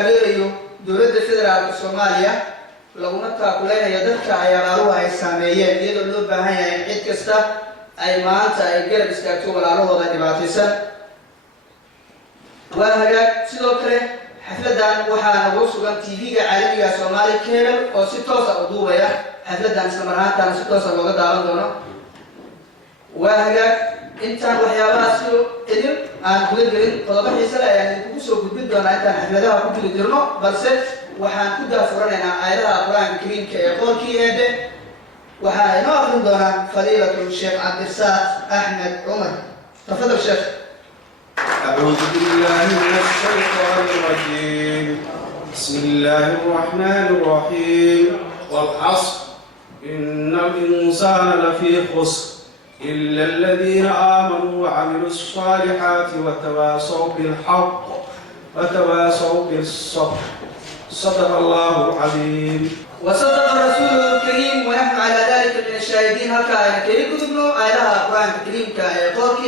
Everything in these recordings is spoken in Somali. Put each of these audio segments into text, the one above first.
taageerayo dowladda federaalka Soomaaliya laguna taakuleeyo dadka ay abaaruhu ay saameeyeen iyadoo loo baahan yahay in cid kasta ay maanta ay garab istaagto walaalahooda dhibaataysan. waa hagaag sidoo kale xafladan waxaa nagu sugan TV-ga caalamiga Soomaali Cable oo si toos ah u duubaya xafladan isla marhaantaana si toos ah looga daawan doono. waa hagaag intaan waxyaabahaas idin aan guda gelin qodobo xiiso leh ayaan idinku soo gudbin doonaa intaan xafladaha ku jiri jirno, balse waxaan ku daafuranaynaa aayadaha Qur'aanka Kariimka ee qolkii eebe. waxaa inoo akhrin doonaa fadiilatu Sheekh Cabdirasaaq Axmed Cumar. tafadhal Sheekh. أعوذ بالله من الشيطان الرجيم. بسم الله الرحمن الرحيم. والعصر إن الإنسان لفي خسر إلا الذين آمنوا وعملوا الصالحات وتواصوا بالحق وتواصوا بالصبر. صدق الله العظيم. وصدق الرسول الكريم ونحن على ذلك من الشاهدين. هكا كيف كتبنا آياتها القرآن الكريم كقولك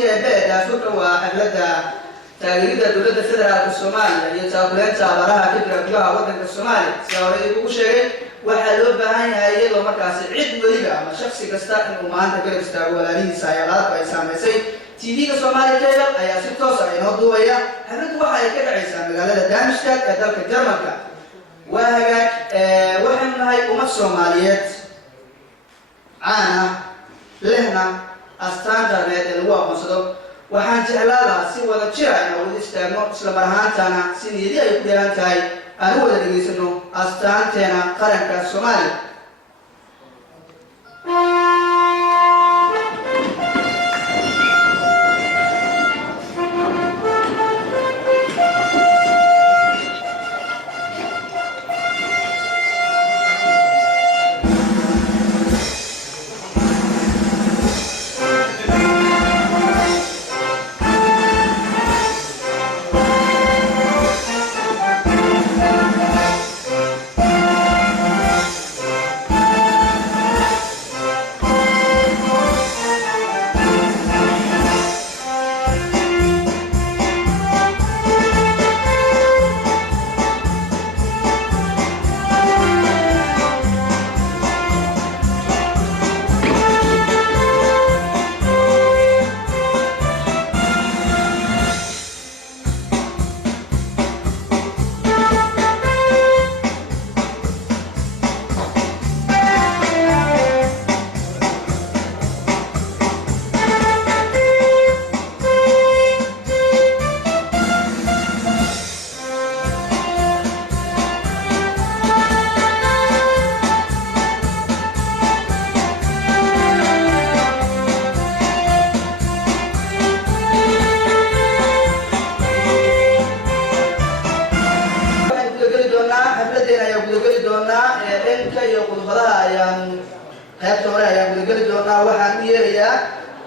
بعد فكرة وحفلتها تغريد دولة فدرالية الصومالية يتابعون تابعها فكرة بها وطن الصومالي سيوري بوشيء وحلو بهاي هاي لو مركز عيد وليبا ما شخصي كستاكن وما أنت كده استاغوا لديه سيارات وإسام سي TV الصومالي كيف أي ستوصل ينهضوا وياه حفلت واحد كده عيسى مقالة دامشتات كذلك الجرمكة. وهاك وحن هاي أمة الصوماليات عانا لهنا أستاندرد اللي هو مصدر وحن جعلها سوى الشرع إنه الاستعمال إسلام برهانتنا سنيدي أيقدر أنتهي أنا هو الذي يسمونه أستاندنا قرنك الصومالي. waxaan yeelayaa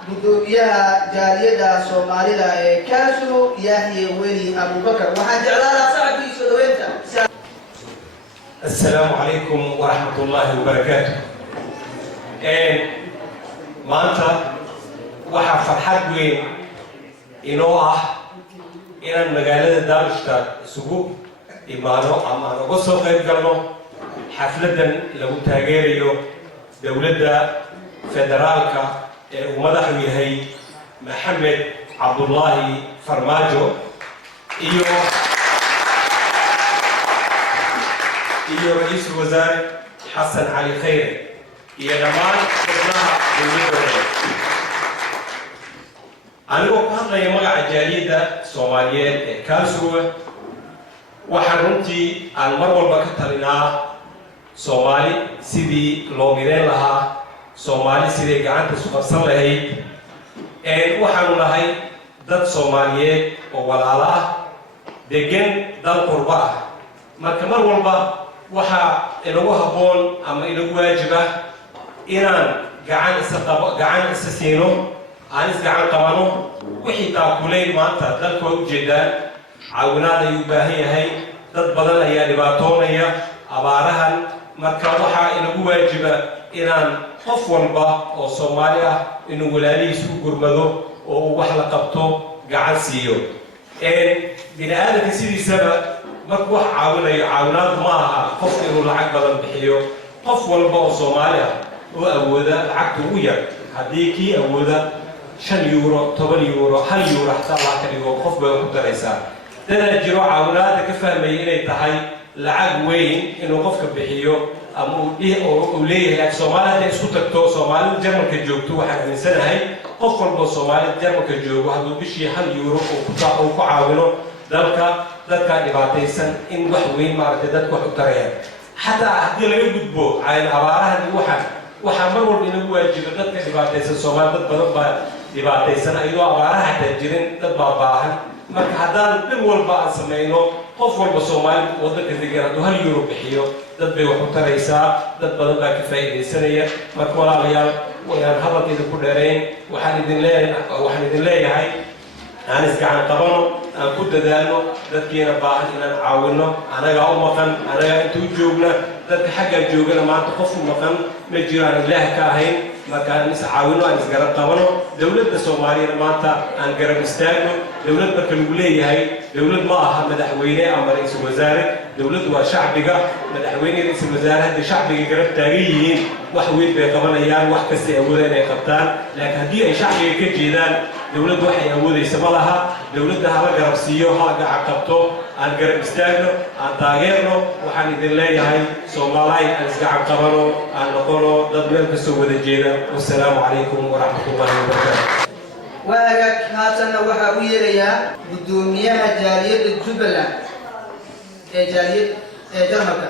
gudoomiyaha jaaliyada Soomaalida ee Kaasoo Yahya Weli Abubakar. waxaan jeclaanahay saaxiibkiisa dhaweynta. السلام عليكم ورحمة الله وبركاته. maanta waxaa farxad weyn inoo ah inaan magaalada Darmstadt isugu imaano ama aan uga soo qayb galno xafladan lagu taageerayo dowladda federaalka ee uu madaxu yahay Maxamed Cabdullaahi Farmaajo iyo ra'iisul wasaare Xasan Cali Khayre iyo dhammaan xubnaha dowladda. anigoo ku hadlaya magaca jaaliyadda Soomaaliyeed ee Kaasoo waxaan runtii aan mar walba ka talinaa Soomaali sidii loo mideyn lahaa, Soomaali sidii gacanta isu qabsan lahayd. waxaanu nahay dad Soomaaliyeed oo walaalo ah, degan dal qurba ah. marka mar walba waxaa inagu habboon ama inagu waajiba inaan gacan isa siino, aan isgacan qabano. wixii taakuleyn maanta dalka waa ujeedaan, caawinaad ayuu u baahan yahay, dad badan ayaa dhibaatoonaya abaarahan. marka waxaa inagu waajiba inaan qof walba oo Soomaali ah inuu walaalihiisa u gurmado oo uu wax la qabto, gacan siiyo. bini aadamka sidiisaba marka wax caawinayo caawinaad ma aha qofka inuu lacag badan bixiyo qof walba oo Soomaali ah oo awooda lacagta ugu yar haddii kii awooda 5 euro 10 euro 1 euro xataa la ka dhigo qof bay ku daraysaa dad jiro caawinaad ka fahmay inay tahay lacag weyn inuu qofka bixiyo ama uu leeyahay Soomaaliya isku tagto Soomaaliya Jarmalka joogto waxaan aaminsanahay qof walba Soomaaliya Jarmalka joogo hadduu bishii 1 euro ku caawino dadka dhibaataysan in wax weyn maaragtay dadku wax u tarayaan xataa haddii laga gudbo ay abaarahan waxaa mar walba inagu waajiba dadka dhibaataysan Soomaaliya dad badan baa dhibaataysan ayadoo abaaraha xitaa jirin dad baa baahan marka haddaan dib walba aan samayno qof walba Soomaali waddanka degan hadduu 1 euro bixiyo dad bay wax u taraysaa dad badan baa ka faa'iidaysanaya marka walaalayaal waan hadalkeeda ku dheerayn waxaan idin leeyahay aan isgacan qabano aan ku dadaalno dadkeena baahan inaan caawino anagaa u maqan anagaa intuu joogna dadka xaggaa joogana maanta qof u maqan ma jiraan ilaah ka ahayn marka aan is caawino aan isgarab qabano dowladda Soomaaliya maanta aan garab istaagno dowlad marka lagu leeyahay dowlad ma aha madaxweyne ama ra'iisul wasaare dowladdu waa shacbiga madaxweyne ra'iisul wasaare hadda shacbiga garab taagan yihiin wax weyn bay qabanayaan wax kasta ay awoodaan inay qabtaan laakiin haddii ay shacbiga ka jeedaan dowladdu waxay awoodaysa ma laha dowladda hala garab siiyo hala gacan qabto aan garab istaagno aan taageerno waxaan idin leeyahay Soomaaliya aan isgacan qabano aan noqono dad meel ka soo wada jeeda wassalaamu calaykum waraxmatullaahi wabarakaatuh waagag haatanna waxaa u yeerayaa gudoomiyaha jaaliyadda Jubbaland ee Jarmalka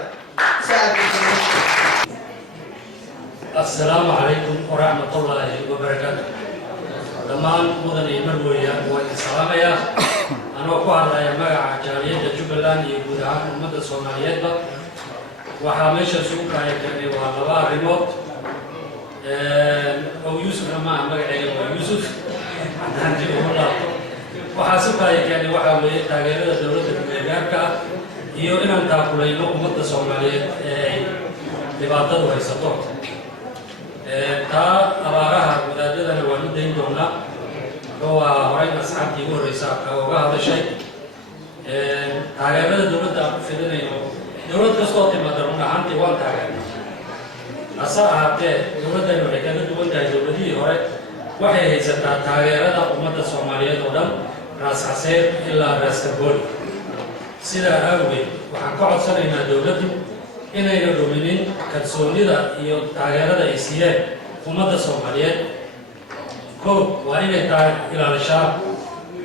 السلام عليكم ورحمة الله وبركاته. دمان مدن مرموية والسلام يا أنا أقول يا مجا جالية جبلان يبودها مدة الصوماليات وحامش السوق هاي وهذا ريموت أو يوسف ما مجا يوسف عندي والله وحاسب هاي يعني وحاول تغيير الدولة الأمريكية iyo inaan taakulayno ummadda Soomaaliyeed dhibaatada ay sababto taa abaaraha wadaadadana waan u dayn doonaa oo horay asxaabtii ugu horeysa uga hadashay taageerada dowladda aan ku fidinayno dowlad kastoo timaada run ahaantii waan taageernaa hase ahaatee dowladdani waxay kaga duwan tahay dowladihii hore waxay haysataa taageerada ummadda Soomaaliyeed oo dhan raas xaseer ilaa raas kabooli sidaa awgeed waxaan ka codsanaynaa dowladdu inayna dhuminin kalsoonida iyo taageerada ay siiyeen ummadda Soomaaliyeed koob waa inay ilaalishaa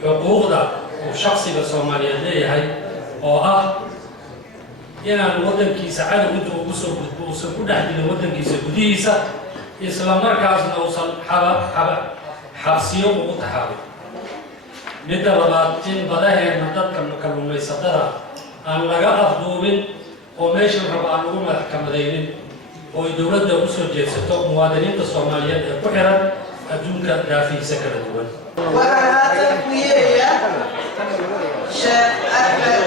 xuquuqda uu shakhsiga Soomaaliyeed leeyahay oo ah inaan waddankiisa cadow inta ugu soo gudbo uusan ku dhex jirin waddankiisa gudihiisa isla markaasna uusan xabsiyo ugu taxaabin midda labaad in badaheena dadka kalluumaysatada aan laga afduubin oo meesha raba aan ugu maxkamadaynin oo dowladda u soo jeedsato muwaadiniinta Soomaaliyeed ee ku xiran adduunka daafiisa kala duwan waxaan haatan ku yeerayaa Sheekh Ahmed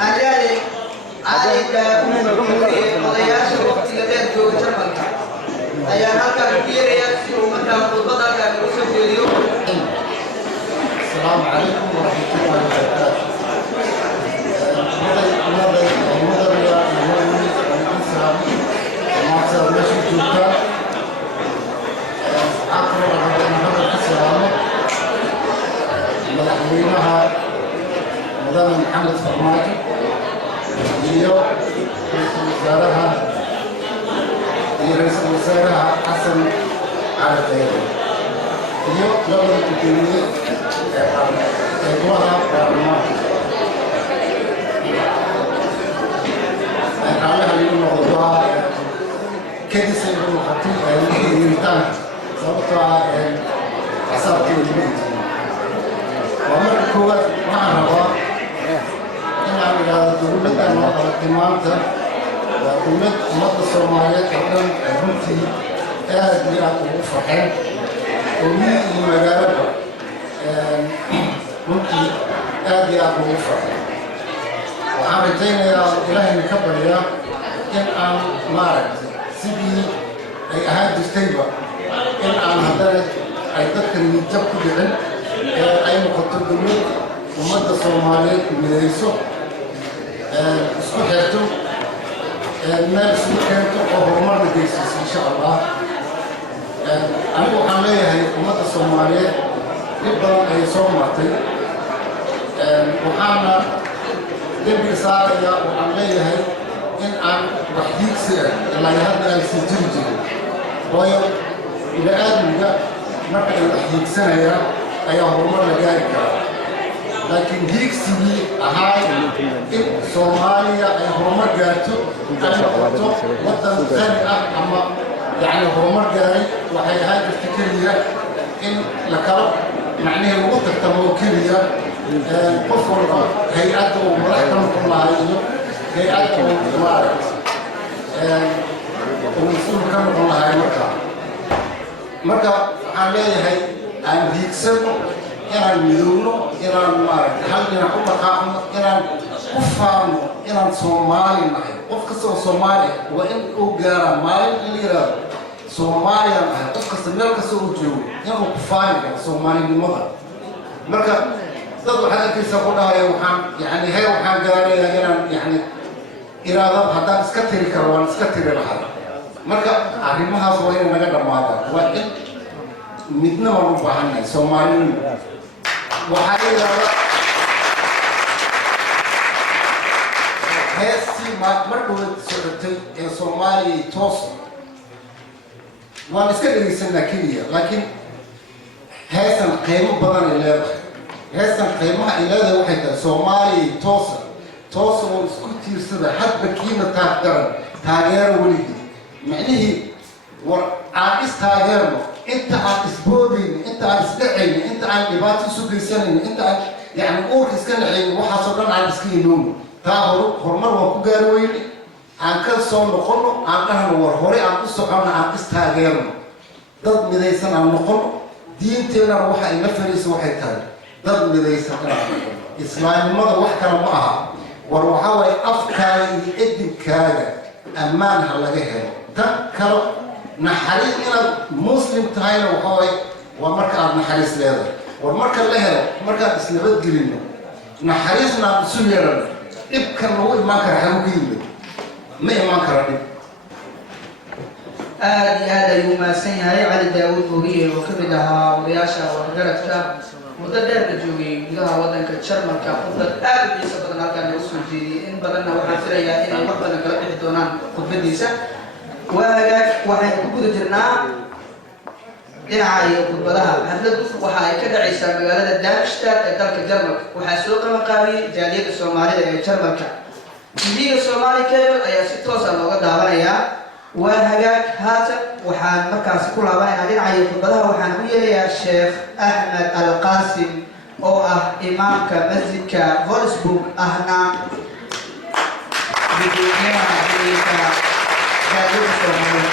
Cali odayaasha waqtiga dheer jooga Jarmalka ayaan halkaan ku yeerayaa si uu markaa khudbada halkaan ugu soo jeediyo السلام عليكم ورحمة الله وبركاته. مدن محمد فرماجي رئيس وزراء حسن على الطيب لو تكوني Eduardo Barnard. أنا هنقول الموضوع كده سيكون خطير يمتان سبقة أصابتي البيت. وأمر الكوة مع الرواء إن على دولة أنا اهتمامته ودولة مدة الصومالية كمان رمتي أهدي أقوى فرحين ومن المجال runtii aad iyo aad ugu farxay waxaan rajaynayaa ilaahay ka baryaa in aan maaragtay sidii ay ahaan jirtayba in aan haddana ay dadka niyadjab ku dhicin ee ay noqoto dowlad ummadda Soomaaliyeed midayso isku xirto meel isku keento oo horumarna geysiisa insha allah anigu waxaan leeyahay ummadda soomaaliyeed dhib badan ayay soo martay waxaana dembiga saaraya waxaan leeyahay in aan wax hiigsi ah ilaa hadda aysan jiri jirin waayo bini-aadmiga marka ay wax hiigsanayaan ayaa horumar la gaari karaa laakiin hiigsigii ahaa in soomaaliya ay horumar gaarto ay noqoto waddan qani ah ama yacni horumar gaaray waxay ahaan jirta keliya in la kala macnihii lagu tartamo oo keliya qof walba hay-adda uu madax ka noqon lahay iyo hay-adda uu maaragt uu mas-uul ka noqon lahay marka waxaan leeyahay aan hiigsano inaan midowno inaan maaragtay hal dhinac u dhaqaaqno inaan ku faano inaan soomaali nahay qof kasta oo soomaali waa in uu gaaraa maalin in la yidhaahdo soomaaliyaan nahay qof kasta meel kasta uu joogo inuu ku faani karo soomaalinimada marka dad waxaad arkaysaa ku dhahaya waxaan yani heer waxaan gaarayaa inaan yani iraadada haddaan iska tiri karo waan iska tiri lahay marka arrimahaas waa inay naga dhammaadaan waa in midna waan u baahannahay soomaalinimo waxaa la yidhahdaa heestii markooda socotay ee soomaaliya toosa waan iska dhegaysanaa keliya laakiin heesan qiimo badan ay leedahay heesan qiimaha ay leedahay waxay tahay soomaaliya toosa oo isku tiirsada hadba kiina taagdaran taageero weligii macnihii war aan istaageerno inta aan isboodayno inta aan isdhacayno inta aan dhibaato isu geysanayno inta aan yani uurka iska nacayno waxaasoo dhan aan iska iloono taa horumar waan ku gaari weyne aan ka soo noqono aan dhahno war hore aan u soconno aan istaageerno dad midaysan aan noqono diinteennana waxa ay la fariiso waxay tahay dad midaysan inaan noqono islaamnimada wax kale ma aha war waxaa waaye afkaaga iyo edinkaaga ammaan ha laga helo tan kale naxariis inaad muslim tahayna waxaa waaye waa marka aad naxariis leedahay war marka la helo markaan isnabadgelinno naxariisna aan isu yeelano dhibkan lagu imaan kara xagu ka yimid ma imaan kara dhib aad iyo aad ayuu mahadsan yahay cali daawud horiye oo ka mid ahaa odayaasha waxgaradka muddo dheerka joogay gudaha waddanka jarmalka khudbad aad u xiiso badan halkaan lagu soo jeediyey in badanna waxaan filayaa inay wax badan kala bixi doonaan khudbadiisa waagaag waxaynu ku guda jirnaa dhinaca iyo khudbadaha hadladu waxa ay ka dhacaysaa magaalada Darmstadt ee dalka Jarmalka waxaa soo qabanqaabiyey jaaliyadda Soomaalida ee Jarmalka TV-ga Somali Cable ayaa si toos ah looga daawanayaa waa hagaag haatan waxaan markaasi ku laabanaynaa dhinaca iyo khudbadaha waxaan u yeelayaa Sheekh Ahmed Al-Qasim oo ah imaamka masjidka Wolfsburg ahna gudoomiyaha jaaliyadda Soomaalida.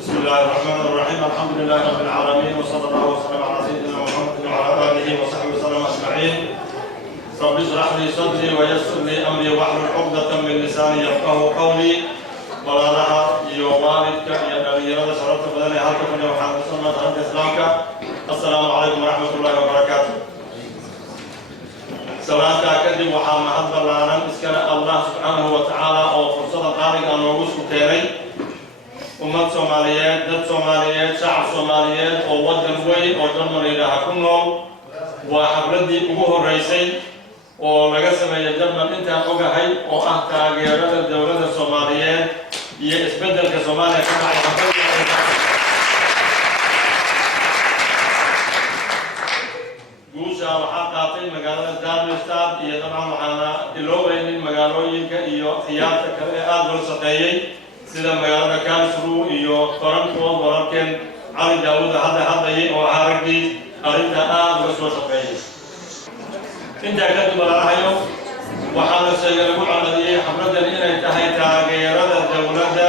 بسم الله الرحمن الرحيم الحمد لله رب العالمين وصلى الله وسلم على سيدنا محمد وعلى اله وصحبه وسلم اجمعين رب اشرح لي صدري ويسر لي امري واحلل عقدة من لساني يفقهوا قولي ولا لها يومالك يا نبي الله شرفت بدني هلكم يا محمد صلى الله عليه وسلم السلام عليكم ورحمه الله وبركاته سلامك كدب وحامد بلانا اسكن الله سبحانه وتعالى او فرصه قارئ ان نوغسو كيري ummad Soomaaliyeed dad Soomaaliyeed shacab Soomaaliyeed oo wadan weyn oo Jarmalka ku nool waa xafladii ugu horeysay oo laga sameeyay Jarmal intaan ogahay oo ah taageerada dawladda Soomaaliyeed iyo isbedelka Soomaaliya ka dhacay guusha waxaa qaatay magaalada Darmstadt iyo dabcan waxaana iloobaynin magaalooyinka iyo khiyaarta kale ee aad loo shaqeeyay sida magaalada Karlsruhe iyo Frankfurt wararkan cali daawud hadayay oo aragtay arinta aad uga soo shaqeeyay inta ka dibarahayo waxaa la sheegay lagu caddeeyay xafladan inay tahay taageerada dawladda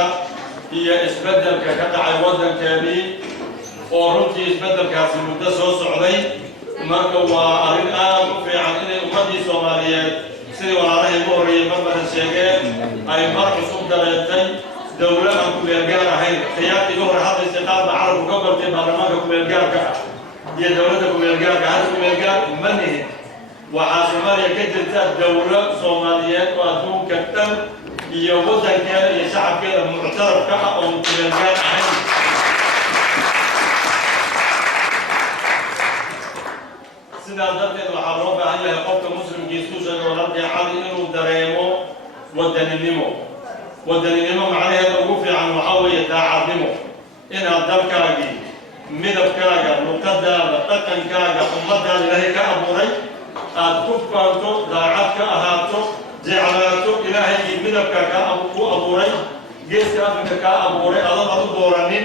iyo isbedelka ka dhacay wadankeedii oo runtii isbedelkaasi muddo soo socday marka waa arin aad u fiican inay ummadii Soomaaliyeed sidii walaalahay ugu horeeyay marba sheegeen ay mar cusub dareentay دولة كوميرجار هاي خياري ظهر هذا استقلال بعرف وقبل تبع برلمان كوميرجار كا هي دولة كوميرجار كا هذا كوميرجار منه waxaa Soomaaliya ka jirta dawlad Soomaaliyeed oo adduunka dhan iyo waddankeeda iyo shacabkeeda muctarafka ah oo muslimiin ahayn sidaa darteed waxaa loo baahan yahay qofka muslimkiisu sheego walaalkii cali inuu dareemo wadaninimo macnaheeda ugu fiican waxaa weeye daacadnimo inaad dalkaagii midabkaaga luqadaada dhaqankaaga ummadaada ilaahay ka abuuray aad ku faanto daacad ka ahaato jeclaato ilaahayii midabka ku abuuray geeska afrika kaa abuuray adoon aad u dooranin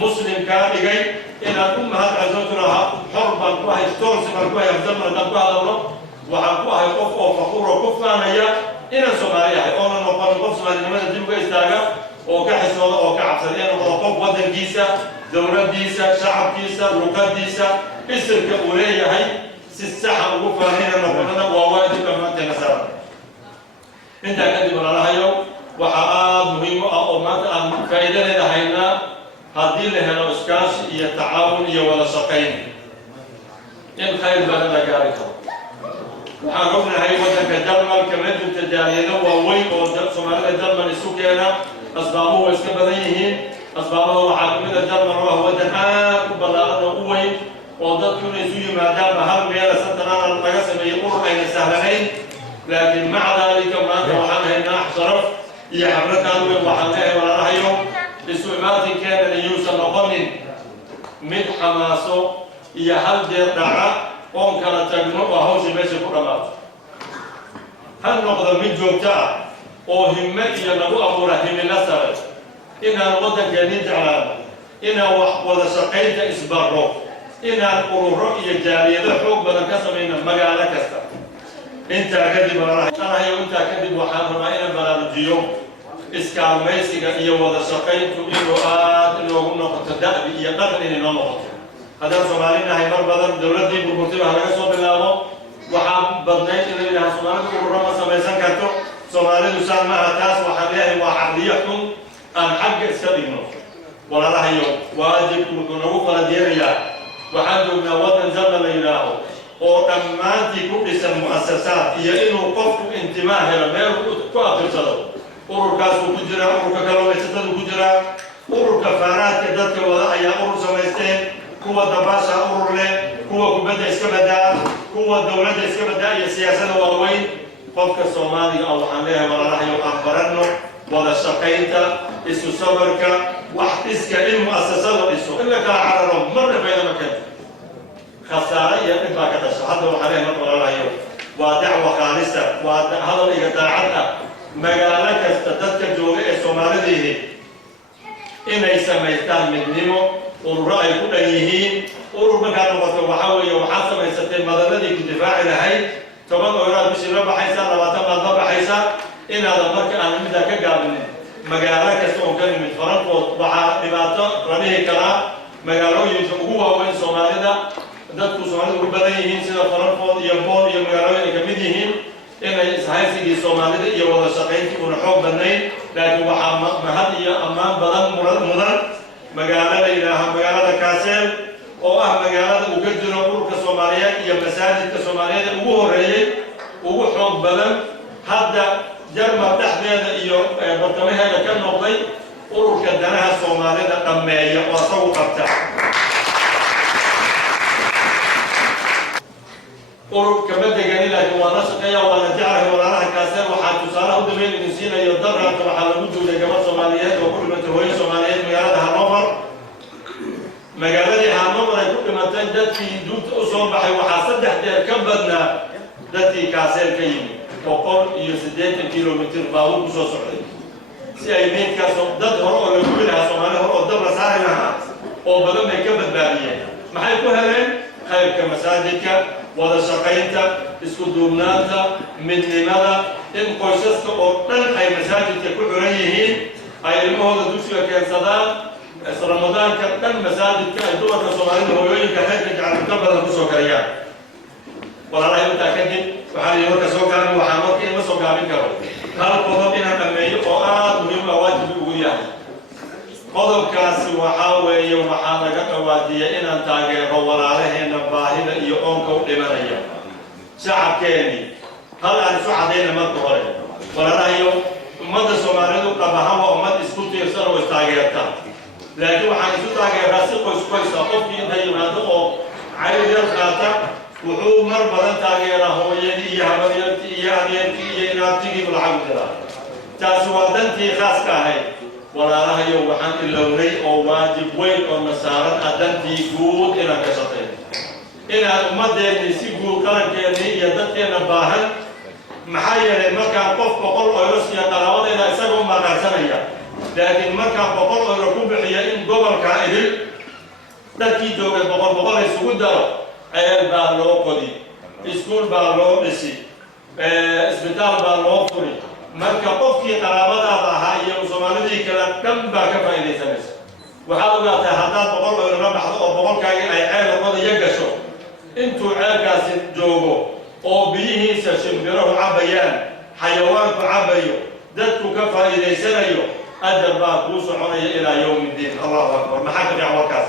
muslim kaa dhigay inaad u mahad celiso lahaa xor baan ku ahay toos baan ku ahay afdal baan ku hadalno waxaan ku ahay qof oo faquur oo ku faanaya inaan Soomaali ahay oo noqon qof Soomaalinimada dib uga istaaga oo ka xisooda oo ka cabsada inuu noqdo qof waddankiisa dawladdiisa shacabkiisa luqadiisa isirka uu leeyahay si sax ah ugu faanina noqonana waa waajib dhammaanteena saaran intaa kadib walaalahayow waxaa aad muhiim u ah oo maanta aan faa'iidadeeda haynaa haddii la helo iskaashi iyo tacaawun iyo wada shaqayn in khayr badan la gaari karo waxaan ognahay waddanka Jarmalka ma jirta jaaliyado waaweyn oo Soomaalida Jarmal isu keena asbaabuhu way iska badan yihiin asbaabaha waxaa ka mid ah Jarmal waa waddan aad u ballaaran oo u weyn oo dadku inay isu yimaadaanba hal meel santanaan laga sameeyey urur ayna sahlanayn laakiin maca daalika maanta waxaan haynaa sharaf iyo xafladaad weyn waxaan leeyahay walaalahayo isu imaatinkeena iyuusan noqonin mid xamaaso iyo hal jeer dhaca oon kala tagno oo hawsha meesha ku dhammaato ha noqdo mid joogto ah oo himme iyo nagu abuura himilo sare inaan waddankeennii jeclaano inaan wax wada shaqaynta isbarro inaan ururo iyo jaaliyado xoog badan ka samayno magaalo kasta intaa kadib intaa kadib waxaan rabaa inaan baraarujiyo iskaalmaysiga iyo wada shaqayntu inuu aad inoogu noqoto da'bi iyo dhaqan inay noo noqoto haddaan Soomaali nahay mar badan dawladdii burburtay waxa laga soo bilaabo waxaan badnayd in la yidhaha Soomaalidu ururo ma samaysan karto Soomaalidu saan maaha taas waxaan leeyahay waa caqliyo xun aan xagga iska dhigno walaalahayo waajibku wuxuu nagu faladyeelayaa waxaan joognaa waddan Jarmal la yidhaaho oo dhammaantii ku dhisan mu'asasaad iyo inuu qofku intimaa helo meel ku afirsado ururkaasuu ku jiraa ururka kalluumaysatada ku jiraa ururka faanaadka dadka wada ayaa urur samaysteen kuwa dabaasha urur leh kuwa kubadda iska badaa kuwa dawladda iska badaa iyo siyaasadda waaweyn qofka Soomaaliga ah waxaan leeyahay walaalahayo aan baranno wada shaqaynta isu sabarka wax iska in mu'asasada dhiso in la kala cararo marna fayda ma keento khasaare iyo dhib baa ka dhasha hadda waxaan leeyahay walaalahayo waa dacwo khaalisa waa hadal iga daacad ah magaalo kasta dadka jooga ee Soomaalidiihi inay samaystaan midnimo ururo ay ku dhan yihiin urur markaa noqoto waxaa weeye waxaad samaysatay madalladii ku difaaci lahayd 10 oyraad bishii la baxaysaa 20 baad la baxaysaa inaadan marka aan middaa ka gaabinin magaalo kasta oo ka nimid Frankfurt waxaa dhibaato la dhihi karaa magaalooyinka ugu waaweyn Soomaalida dadku Soomaalida ugu badan yihiin sida Frankfurt iyo Bonn iyo magaalooyin ay ka mid yihiin inay ishaysigii Soomaalida iyo wada shaqayntii una xoog badnayn laakiin waxaa mahad iyo ammaan badan mudan magaalada ilaaha magaalada Kaaseel oo ah magaalada uga jiro ururka Soomaaliyeed iyo masaajidka Soomaaliyeed ugu horeeyay ugu xoog badan hadda Jarmal dhexdeeda iyo bartamaheeda ka noqday ururka danaha Soomaalida dhameeya oo asagu qabta ururka madagani laakiin waa la shaqeeya waa la jeclahay walaalaha Kaaseel waxaa tusaale u dambeyn idin siinayo darraanta waxaa lagu joogay gabadh Soomaaliyeed oo ku dhimatay hooyo Soomaaliyeed magaalada Hanover magaaladii Hanover ay ku dhimatay dadkii duubta u soo baxay waxaa 3 jeer ka badnaa dadkii Kaaseel ka yimid 180 kilomitir baabuur ku soo socday si ay meydkaas dad hore oo lagu bilaha Soomaali hore oo dab la saari lahaa oo badan bay ka badbaadiyeen maxay ku heleen khayrka masaajidka wada shaqaynta isku duubnaanta midnimada in qoysaska oo dhan ay masaajidka ku xiran yihiin ay ilmahooda dugsiga keensadaan ramadaanka dhan masaajidka ay dumarka Soomaalida hooyooyinka xeerka jacalka badan ku soo kariyaan walaalahay intaa kadib waxaan idin marka soo gaabin waxaan marka in la soo gaabin karo hal qodob inaan dhameeyo oo aad muhiim ah waajib ugu yahay qodobkaasi waxaa weeye waxaa laga dhawaajiyay inaan taageero walaalaheena baahida iyo oonka u dhimanaya shacabkeena هل أنا سو عدينا ما تقولي ولا رأيه مدة سوماليدو قبها ومد إسكوتي يصير واستعجلتها لكن waxaan isu taageeraa si qoys qofkii inta yimaado oo cayl yar qaata wuxuu mar badan taageeraa hooyadii iyo habaryartii iyo adeerkii iyo inaabtigii lacag jira taas waa dantii khaaska ahayd walaalahayo waxaan ilaawnay oo waajib weyn oo nasaaran adantii guud inaan ka shaqeyno inaan ummadeena si guud qarankeena iyo dadkeena baahan maxaa yeelay markaan qof 100 euro siya qalawadeena isagoo maqarsanaya laakiin markaan 100 euro ku bixiyo in gobolka idil dadkii joogay 100 isugu daro ayaan baa loo qodi iskuul baa loo dhisi isbitaal baa loo furi marka qofkii qaraabadaada ahaa iyo Soomaalidii kala dhan baa ka faa'iideysanaysa waxaad ogaataa haddaad 100 euro la baxdo oo 100kaagi ay ceel wadaya gasho intuu ceelkaasi joogo oo biyihiisa shimbirahu cabayaan xayawaanku cabayo dadku ka faa'iideysanayo أجر بقى كوسو حنية إلى يوم الدين الله أكبر ما حد في عوكاس.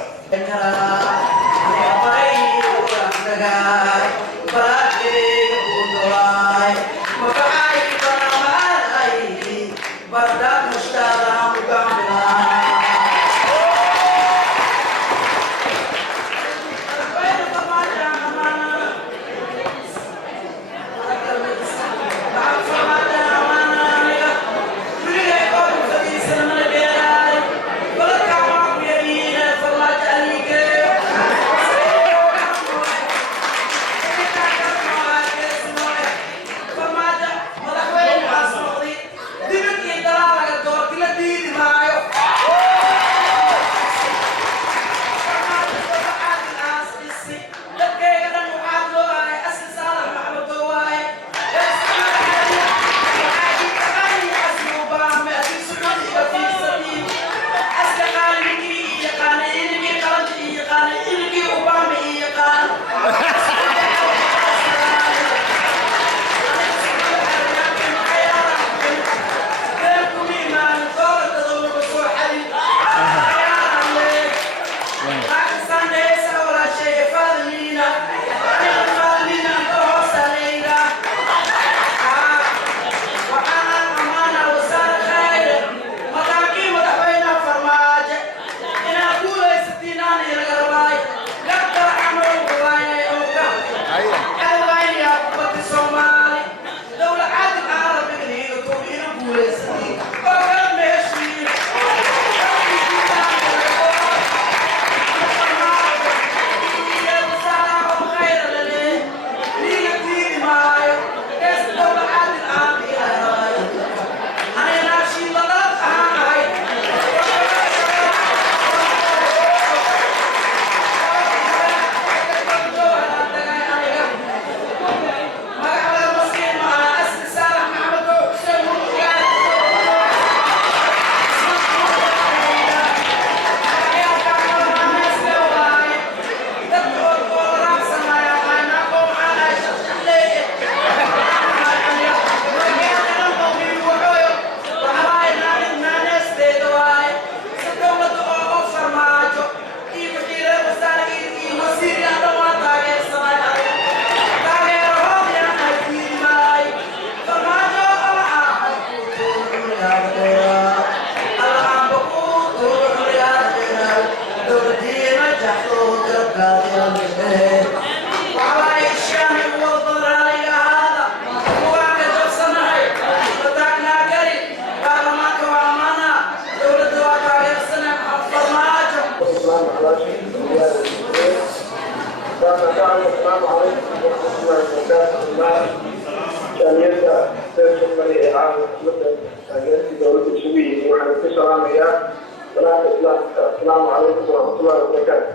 السلام عليكم ورحمة الله وبركاته.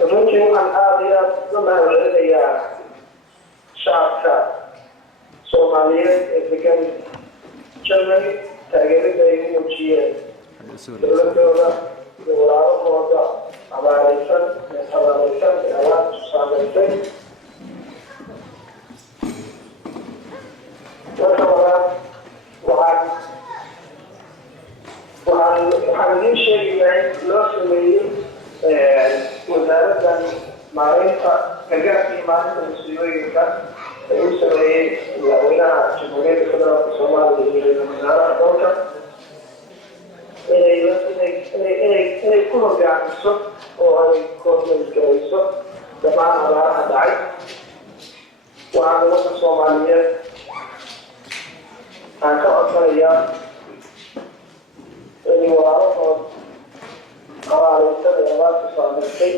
ممكن أن آتي ثم إلى شعب صومالية إذا كان جمعي تغيير دائم وجيه دولة دولار موضع عباريسان على سامسين وكمان وعن شيء maareynta gargaarka iyo maalinta mas-uuliyooyinka ay u sameeyey madaxweynaha jamhuuriyadda federaalka soomaaliya iyo ra-iisul wasaaraha dalka inay ku hogaamiso oo ay koormeelgarayso dhammaan abaaraha dhacay. waxaan ummadda soomaaliyeed aan ka codsanayaa inay walaalahood abaaleysanay abaarta saameysay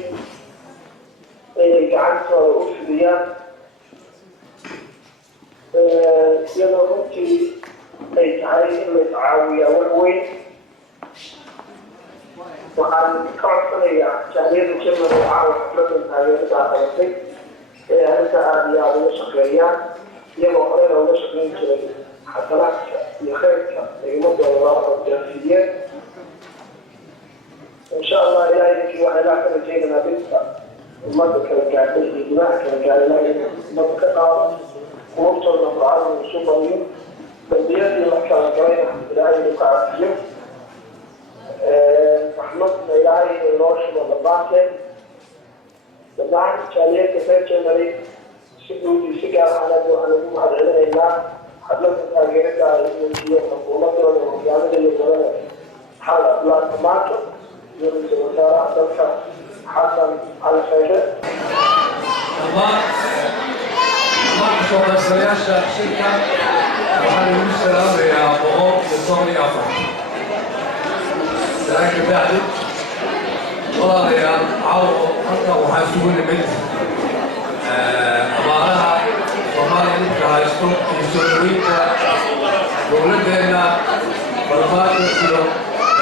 inay gacantooda u fidiyaan iyadoo runtii ay tahay in la iscaawiyaa wax weyn. waxaan ka codsanayaa jaaliyada Germany caawa xafladan taageerada qabatay ee arrinta aada iyo aada uga shaqeeyaan iyagoo horena uga shaqeyn jiray xasanaadka iyo khayrka ay ummadooda loo gaarsiiyeen. insha allah ilaahay idinkii waxaan ilaa ka rajeynaynaa dhibka ummadda kala gaadhay iyo gudaha kala gaadhay ilaahay ummadda ka qaado qulubtooda qur'aanka isu badiyo dambiyadii la kala galayna ilaahay inuu ka cafiyo raxmadna ilaahay inuu noo shubo dhammaanteen. dhammaan jaaliyadda reer Germany si guud iyo si gaar ahaaneed waxaan ugu mahadcelinaynaa xafladda taageerada ay muujiyo xukuumadooda hogaamada iyo dalada xal ablaanka maanta iyo ra-iisul wasaaraha dalka xasan cali khayre. dhammaan kasoo qaybsanayaasha shirka waxaan ugu salaamayaa 114 سلام بعد والله يا عاو حتى وحاسبون بنت أمانها ومالي نبقى هايستون مسؤولين دولتنا برباد يسيرو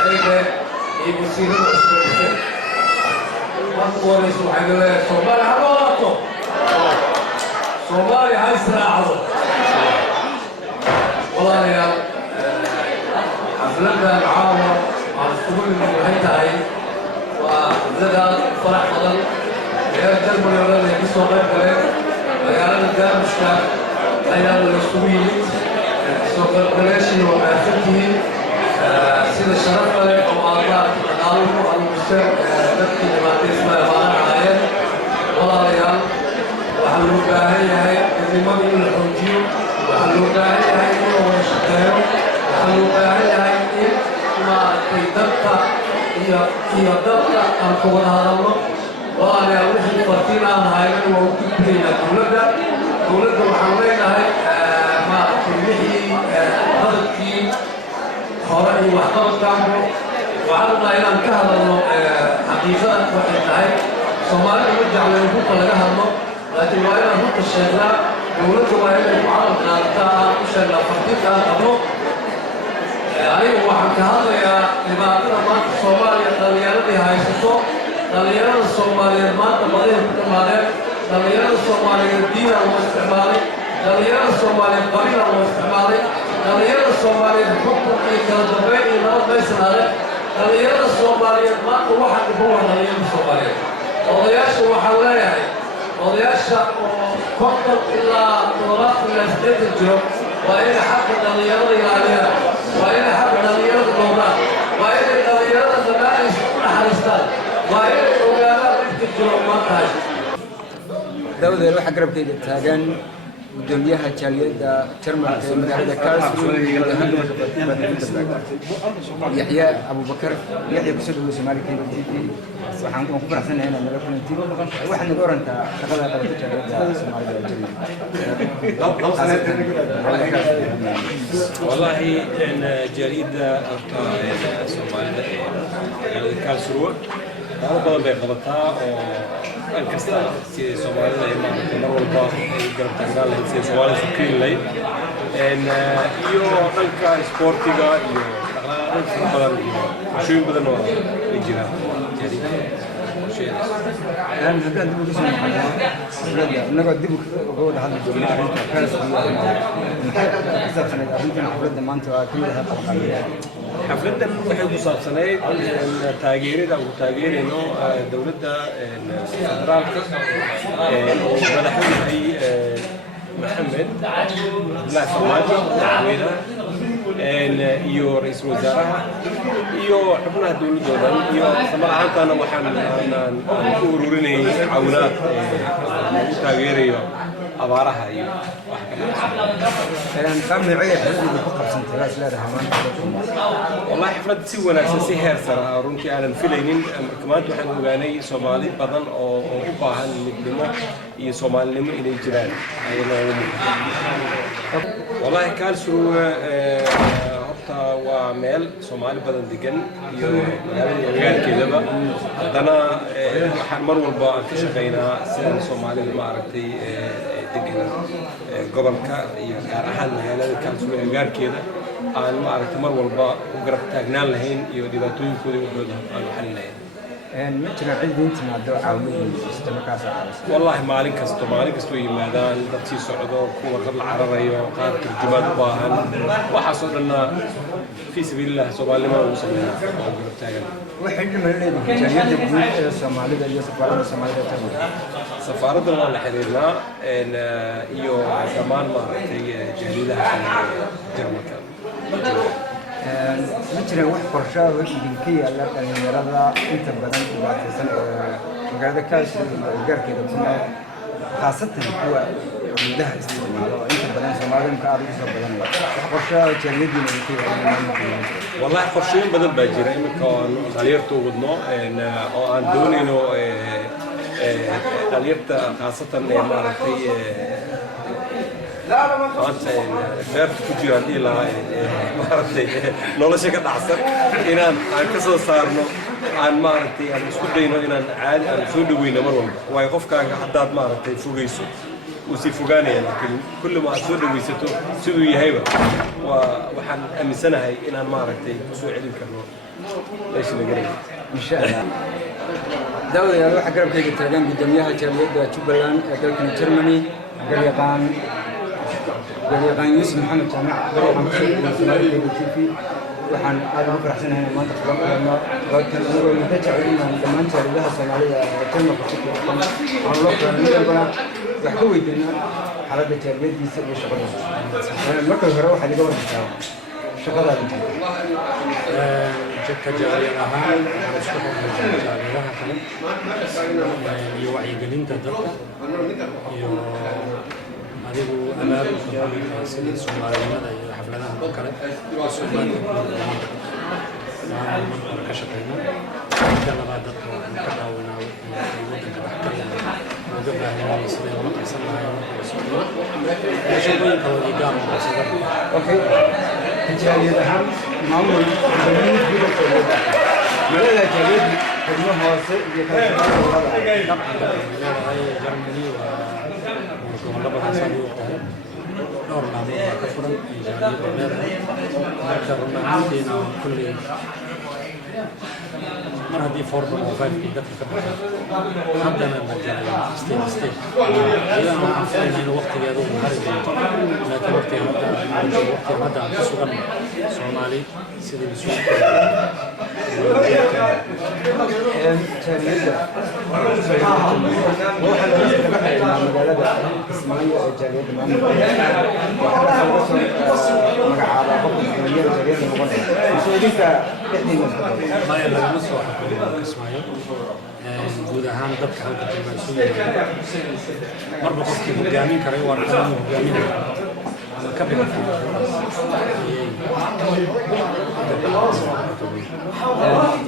عيدة يبسيرو مسؤولين وانقواني سبحان الله صومالي حبواتو صومالي هاي سنة عظم والله يا حفلتنا العاوة تقول إنه هاي وزاد فرح فضل يا الجرمن يا ولد يقصوا غير كلام يا ولد الجرم مشكلة يا ولد السويد سوق القريشي ومعرفته سيد الشرف له أو الله تعالوا على المستوى نبكي لما تسمع معنا عايد والله ريال وحلو باهي هاي اللي ما بين الحوجيو وحلو باهي هاي وشكايو وحلو باهي هاي ما تيدبتا هي دبتا أن تكون هذا وأنا أروح الفرتين عن هاي وكتير دولة محمدين هاي ما تنهي هذا الكي خارجي وحضر كامل وعلنا إلى أن كهذا حقيقة وحدة هاي سومالي يرجع للهوط لجهنم لكن وإلى الهوط الشغلة دولة وإلى المعارض نالتها مش إلا فرتين كهذا أيوة waxaan ka hadlayaa dhibaatada maanta Soomaaliya dhalinyarada haysato dhalinyarada Soomaaliyeed maanta madaxda ku dhamaadeen dhalinyarada Soomaaliyeed diina loo isticmaalay dhalinyarada Soomaaliyeed qabiil loo isticmaalay dhalinyarada Soomaaliyeed xukun iyo kala dambeyn iyo nabad baysanaaday dhalinyarada Soomaaliyeed maanta waxaan ku dhalinyarada Soomaaliyeed odayaasha waxaan leeyahay odayaasha oo konton ilaa 80 jiro waa in xaqqa dhalinyarada ilaaliyaan waa in xaqqa dhalinyarada dhowraan waa in dhalinyarada dhammaanaysa u naxariistaan waa in ogaadaan dhibka jiro maanta haysta dawladda waxa garabkeeda taagan gudoomiyaha jaaliyadda Jarmalka ee magaalada Karlsruhe Yaxya Abubakar Yaxya kusoo dhaweeyay Soomaaliya waxaan ku faraxsanahay inaan nala kulantiin waxaan naga orantaa shaqada qabata jaaliyadda Soomaaliya والله إن جريدة الصومالية كالسرور هذا بدل بيقبضها الكسر سي الصومالية إما مرة الباص يقرب تقرأ له سي الصومالية سكين لي إن يو نلقى سبورتيغا يو بدل شو بدل نور الجيران جريدة أنا بدأت بقول نقعد دبوا وقول هذا الجميع كارثة حفلة waxay ku saabsanayd taageerada uu taageerayno dawladda federaalka oo madaxweynaha Maxamed Abdullahi Farmaajo madaxweynaha iyo ra'iisul wasaaraha iyo xubnaha dowladoodan iyo samar ahaantana waxaan ku ururinayay caawinaad lagu taageerayo abaaraha iyo wax والله حفلة سوى ناس سهر سرا رونتي أنا فيلين كمان وحنا وجاني صومالي بدن أو باهن مدلمة يصومالي لما إلى جيران والله كان شو هبطة وعمل صومالي بدن دجن يعني كذا بقى أنا حمر والباء كشغينا سن صومالي اللي عرفتي دجن قبل كا أحد مهلا كان شو غير كذا aan ma aragtay mar walba u garab taagnaan lahayn iyo dhibaatooyinkooda wadooda aan xalinayn ma jiraan cid inta maado caawimaysa markaas wallahi maalin kasto yimaadaan dadkii socdo kuwa qad la cararayo qaar turjumaad u baahan waxa soo dhanna fi sabilillah Soomaalida oo sameeyo oo garab taagan waxay dhimaanayeen jaamacadda guud ee Soomaalida iyo safaaradda Soomaalida safaaradda waa la xiriirnaa iyo dhammaan ma aragtay jaalidaha Jarmalka ma jiraan wax qorshe ah oo idinka yaala dhalinyarada inta badan dhibaataysan magaalada Kaasoo gaarkeeda ku nool khaasatan kuwa gudaha isticmaalo inta badan Soomaalida ka aad u soo badan qorshe jaaliyadiina idinka yaala wallahi qorsheyn badan baa jira imika oo dhalinyarta wadno oo aan doonayno dhalinyarta khaasatan ma aragtay maanta beerta ku jiraan ilaa maaragtay nolosha ka dhacsan inaan ka soo saarno aan maaragtay aan isku dayno inaan caadi aan soo dhaweyno mar walba waayo qofkaaga haddaad maaragtay fogeyso uu sii fogaanaya laakiin kulli ma aad soo dhaweysato siduu yahayba waxaan aaminsanahay inaan maaragtay kusoo celin karno meesha laga rabay insha Allah dawladda waxa garabkayga taagan gudoomiyaha jaaliyadda Jubbaland ee dalka Germany garyaqaan يوسف محمد جامع waxaan aad ugu faraxsanahay maanta kulanka waqtan uu muddo jeclaan dhammaan jaalidaha Soomaalida ee Jarmalka ku jiraan aan loo fahmin wax ka weydiinaa xaaladda jaaliyadiisa iyo shaqadiisa marka hore waxa laga warbixiyaa shaqadaada jadka jaaliyad ahaan isku xirnaa jaalidaha kale iyo wacyigelinta dadka iyo adigu abaabulka sida Soomaalida iyo xafladaha kale Soomaalida waxaan ka shaqeynaa kalaba dadka ka daawanaa waddanka dhexdeeda uga baahan sida loo qabsan lahayo shaqooyinka wada gaar ah sida okay jaaliyad ahaan maamul malada jaaliyad xubno hoose iyo kala Germany gobolada badan oo tahay dhowr maalmood ka furan jaaliyadda marka runaaantiina kulli mar haddii formal oo 5 dadka ka baxay haddana la jaaliyad state iyada waxaan filaynaa in waqtigeedu uu hari doonto laakiin waqti hadda aan ku sugan Soomaali sidii isugu magaalada Kismaayo ee jaaliyadda maamulka waxaa laga soo magacaabaa qofka jaaliyadda noqonaya mas'uuliyiinta dhexdiisa ما يلا نص واحد اسمعي guud ahaan dadka halka jooga isu yimaada marba qofkii hogaamin karay waa inuu hogaamin ama ka bixi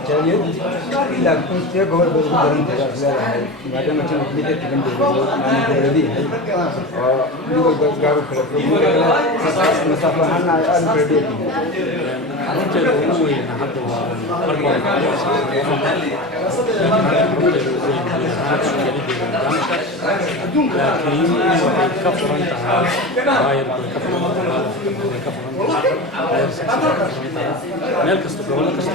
jaaliyadda ilaa kuntee gobol bay ugu daran tahay leedahay maadaama jannada mid ka tagan dowladii oo midowga gaaro kala fogay masaafo ahaan ay aad u kala dheeryihiin arrinteeda ugu weyn hadda waa marka laakiin waxay ka furan tahay waayar bay ka furan tahay meel kasta gobol kasta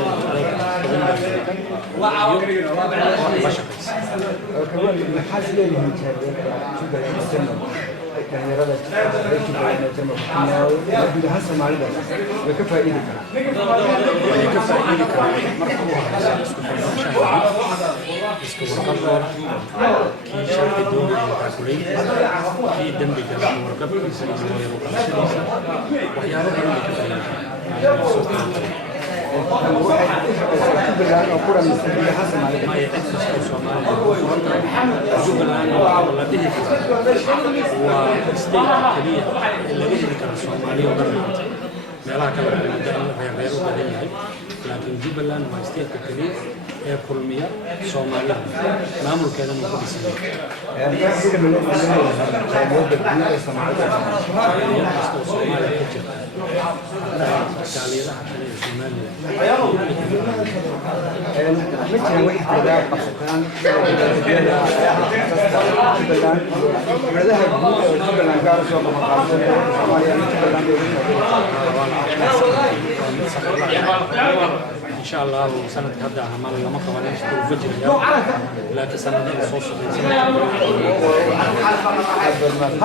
maxaa leeyihiin jaaliyadda Jubbaland dhalinyarada guud ahaan Soomaalida way ka faa'iidi karaan marka uu horeysa isku xirnaanshaha isku warqabkooda kii sharci doonaya calculayntiisa kii dembiga warqabkiisa iyo warqabashadiisa waxyaabo badan bay ka faa'iidi karaan meelaha kale reer u badan yahay laakiin Jubbaland waa state kaliya ee kulmiya Soomaaliya maamulkeedana uu ku dhisan إن شاء الله سنة هذا عمل لما قبلنا نشتغل فجر لكن سنة الصوص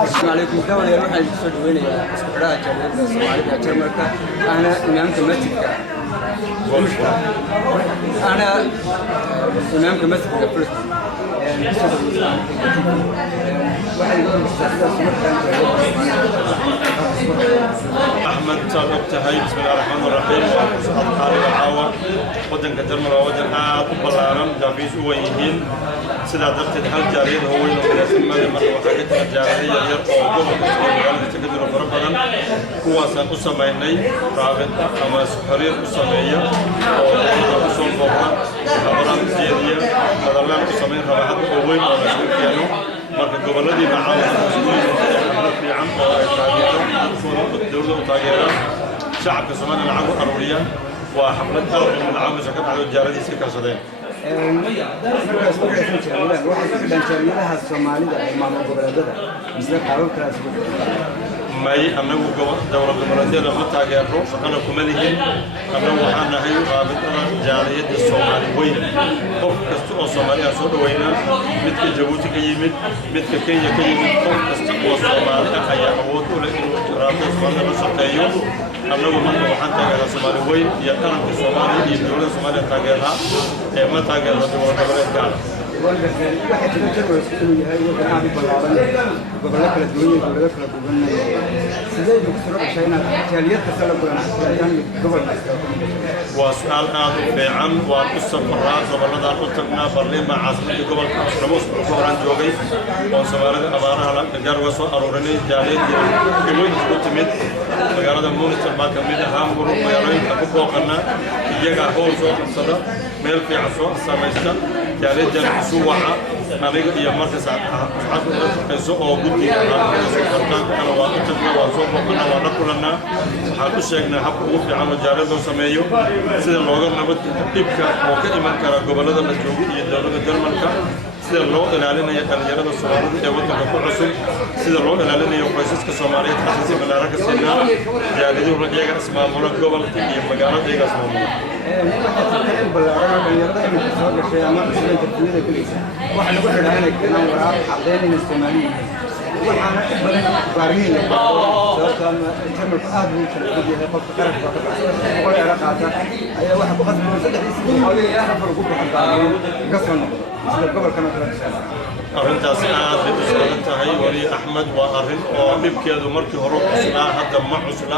السلام عليكم دولة يروح الجسد وين استقرار جميل جمركة أنا إمامك مسجد أنا إمامك مسجد فلسطين أحمد صادق تهيب بسم الله الرحمن الرحيم وصحة قارئ العاوة ودن كترمر ودن آب وبلارم دافيس ويهين سيدا درت الحل جاريد هو وين وكذا سمى لما وحاجت الجارية يرقى وقوم وقال تكدر فرقا هو سان أسميني رابط أما سحرير أسمية وأسم فوقا أبرام زيادية مدلان أسمين رابط وين ورسول كانوا marka goboladii macaawinta fiican oo ay taageero dowladda u taageeraan shacabka Soomaaliya lacag u aruuriyaan waa xaflad aad u macaawinta ka dhacdo jaaradiisa ka shaqeeyeen جميلها الصومالية مع الجبلات مثل قارون كلاس may anagu dowlad goboleedyada ma taageero shaqana kuma lihin anagu waxaan nahay qaabidada jaariyadda Soomaali weyn qof kasta oo Soomaaliya soo dhaweynaa midka Djibouti ka yimid midka Kenya ka yimid qof kasta oo Soomaali ah ayaa awood u leh inuu raadis fadlan la shaqeeyo anagu marka waxaan taageeraa Soomaali weyn iyo qaranka Soomaaliya iyo dowladda Soomaaliya taageeraa ee ma taageero dowlad goboleedka waxay tijaabo inuu yahay wadan aad u ballaaran gobolka kala duwan gobolka kala duwan sidee ugu soo dhashayna jaaliyad kasta la go'aan gobolka waa su'aal aad u fiican waa u safaraa goboladaan u tagnaa barlima caasimada gobolka Asramos oo horaan joogay oo Soomaalida abaaraha la gaar uga soo aruurinay jaaliyadda degmooyinka ku timid magaalada Munistar baa ka mid ah Hamburg magaalooyinka ku booqana iyaga hool soo qabsada meel fiican soo samaysta jaaliyadda suwaca aniga iyo marka saacad ay soo oo guddiga ana waa u tagnaa waa soo booqana waa la kulanaa waxaan ku sheegnaa habka ugu fiican oo jaaliyadda sameeyo sida looga nabad dhibka oo ka iman kara gobolada la joogo iyo dowladda Jarmalka sida loo ilaalinayo dhalinyarada Soomaalida ee wadanka ku cusub sida loo ilaalinayo qoysaska Soomaaliyeed xasaasi balaaranka siinaa jaaliyadu iyaga ismaamulo gobolka iyo magaalada iyaga ismaamulo waxaan ugu xidhaanay kanaan waraaq caddeynayna Soomaaliya waxaana badan baariin sababtoo Jarmalku aad buu kala yahay qofka qaranka oo qolada qaata ayaa waxa ku qasbay saddexdiisa Soomaaliya afar ugu baxaan ka soo noqdo sida gobolkan kala arrintaas aad bay u saaran tahay wali Axmed waa arrin oo dhibkeedu markii hore cuslaa hadda ma cusla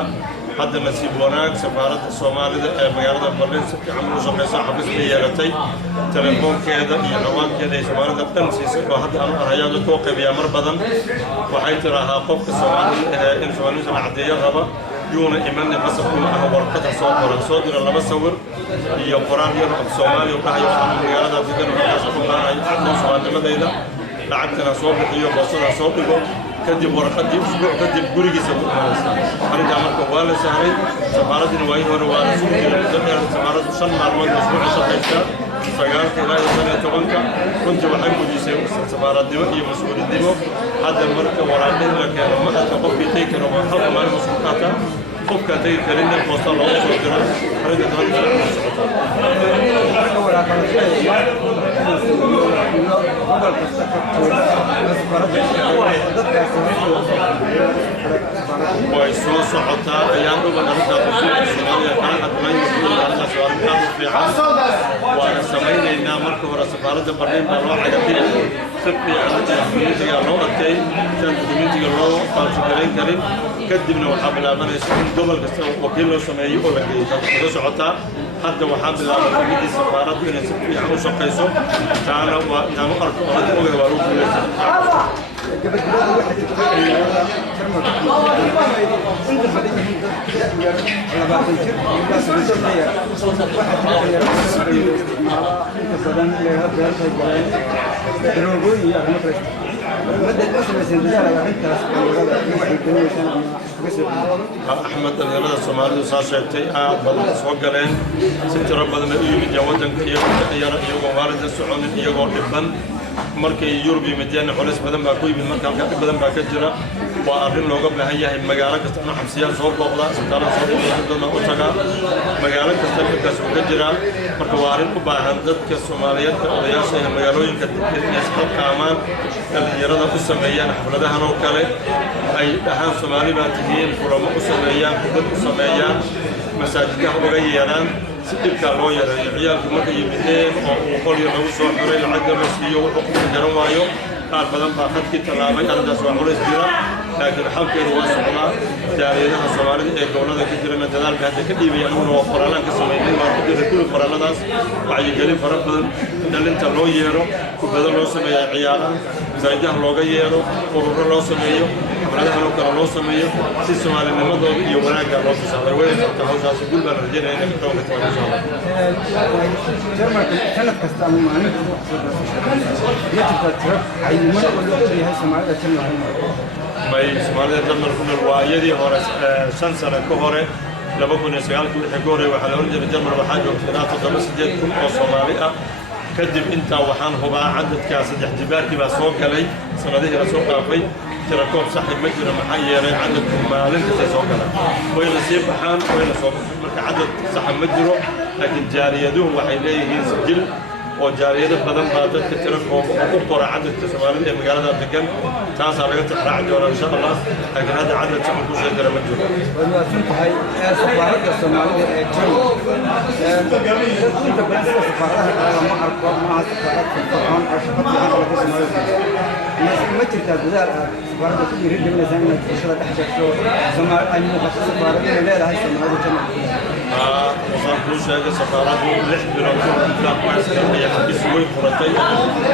hadda nasiib wanaag safaaradda Soomaalida ee magaalada Berlin si fiican u shaqeysa xafiis bay yeelatay telefoonkeeda iyo dhawaankeeda ay Soomaalida dhan siisay oo hadda aan arayaa la soo qaybiyaa mar badan waxay tiraahaa qofka Soomaalida ee in Soomaalida la cadeeyo raba yuuna iman qasab kuma ah warqada soo qoran soo dira laba sawir iyo qoraan yar oo Soomaali u dhahayo magaalada degan oo ku lahay Soomaalida lacagtana soo bixiyo boosada soo dhigo kadib warqadii usbuuc kadib gurigiisa ku imanaysa arrinta marka waa la sahray safaaradina waa hore waa la soo diray safaaraddu 5 maalmood usbuuc shaqeysa sagaalka ilaa 12 runtii waxay muujisay safaaradnimo iyo mas'uuliyadnimo hadda marka waraaqada la keeno ma dadka qofkii tay karo waa halka maalin mas'uuliyadda qofka tay karin boosta loo soo diro arrinta hadda la socota way soo socotaa ayaan u banaataa Soomaaliya kana hadlay Allah subhanahu wa ta'ala waana samaynaynaa marka hore safaaradda Berlin baa loo cagabiyay communitiga loo adkay intaan communitiga loo falsafarayn karin kadibna waxaa bilaabanaysa in gobol kasta wakiil loo sameeyo oo la geeyo taasoo socotaa hadda waxaa bilaabay midii safaaraddu inay si fiican u shaqayso taana waa inaan u arko oo hadda ogahay waa lagu guulaysan gabadhooda waxay jirtay jarmalka inta badan yihiin dad labaatan jir ilaa soddon dheer waxaa jira dhalinyaro isticmaala inta badan leeha beertay galeen daroogooyin iyo arrimo kale madda u samaysan dadaal arrintaas dhalinyarada iyo waxay doonaysaan ama uga soo axmed dhalinyarada soomaalidu saa sheegtay aad badan soo galeen si tiro badan ay u yimid waddanka iyagoo waalida soconin iyagoo dhiban markay Yurub yimideen culays badan baa ku yimid marka halka dhib badan baa ka jira waa arrin looga baahan yahay magaalo kasta in xabsiyaal soo booqda isbitaalada soo booqda dadna u taga magaalo kasta markaas uu ka jira marka waa arrin u baahan dadka Soomaaliyeed odayaasha ee magaalooyinka inay isku qaamaan dhalinyarada u sameeyaan xafladahan oo kale ay dhahaan Soomaali baa tihiin kulamo u sameeyaan kubad u sameeyaan masaajidka uga yeeraan si dhibka loo yareeyo ciyaalku markay yimideen oo uu qol yar lagu soo xiray lacag la siiyo wuxuu ku garan waayo qaar badan baa khadkii tallaabay arrintaas waa culays jira laakiin xalkeedu waa socdaa jaaliyadaha Soomaalida ee gobolada ka jirana dadaalka hadda ka dhiibaya anuguna waa qoraalaan ka sameynay waa ku jiray kulli qoraaladaas wacyigelin fara badan dhalinta loo yeero kubado loo sameeyo ciyaaraha masaajidaha looga yeero ururo loo sameeyo xafladahan oo kale loo sameeyo si Soomaalinimadooda iyo wanaagga loo tusaale weyn ka hawshaas guul baan rajaynaa inay ka tago jarmalka sanad kasta ama maalinta wax soo dhashay tirab ayman oo loo leeyahay Soomaalida jarmalka may Soomaalida jarmalku waa iyadii hore 5 sano ka hore 2009 wixii ka hore waxaa la oran jiray jarmal waxaa joogtay 7 kun oo Soomaali ah kadib intaa waxaan hubaa cadadka saddex jibaarkii baa soo galay sanadihii la soo dhaafay tirakoob saxib ma jiro maxaa yeelay cadadku maalin kasta soo gala wayna sii baxaan wayna soo marka cadad sax ma jiro laakiin jaariyaduhu waxay leeyihiin sijil oo jaariyado badan baa dadka tirakoob ugu qora cadadka Soomaalida ee magaalada degan taasaa laga tixraaci doonaa insha Allah laakiin hadda cadad sax ku soo jira ma jiro waa suntahay safaaradda Soomaalida ee Jarmalka inta badan safaaradaha ma arko ma safaarad fircoon oo shaqo fiican laga sameeyo ma jirtaa dadaal ah safaaradda ku dhiirigelinaysa inaad bulshada dhex jirto Soomaali ay muuqato safaaradda inay leedahay Soomaalida Jarmalka waxaan kuu sheegay safaaraddu 6 bilood ka hor حديث وين قرطي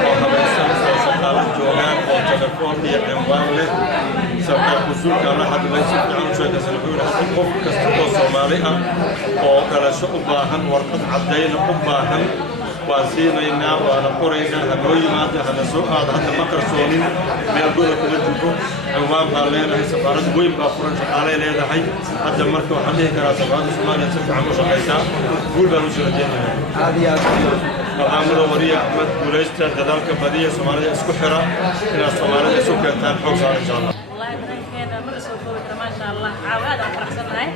وخبرستان سوشقالة جوغان أو تلفون هي عنوان له سوف كسول كان حد ليس عن شيء سنقول حتى قف كستو سوماليا أو كلا شو باهن ورقة عدين باهن واسينينا ونقرينا هنوي ما هذا سوء هذا مكر سونين بيقول كل جبو عنوان بالنا هي سفارة وين بافرن شقالة لهذا حي حتى مركو حديه كرا سفارة سوماليا سوف عمو شقيسا قول بنوش رجينا هذه العامل وريا أحمد وليست ذلك بديع سوماليا اسكحرة إلى سوماليا سكتان حوص إن شاء الله. والله كذا مرة سويت ما شاء الله عواد أفرح سنة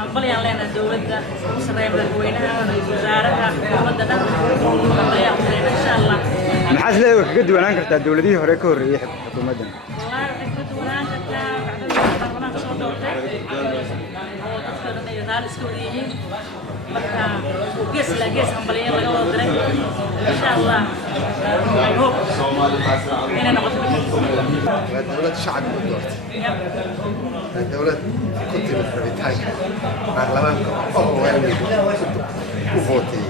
هنقول يا لنا الدولة مصرية بالوينها والوزارة ومدة إن شاء الله. maxaad leedahay ka duwanaan kartaa dawladihii hore ka horreeyay xukuumaddan والله ka duwanaan kartaa bacda barnaamijka soo doortay oo dadka dhan ay raali isku yihiin marka gees la gees ambaliye laga wada diray insha Allah I hope inay noqoto dawlad shacab u doortay dawlad ku timid rabitaanka baarlamaanka oo weelay ku vootay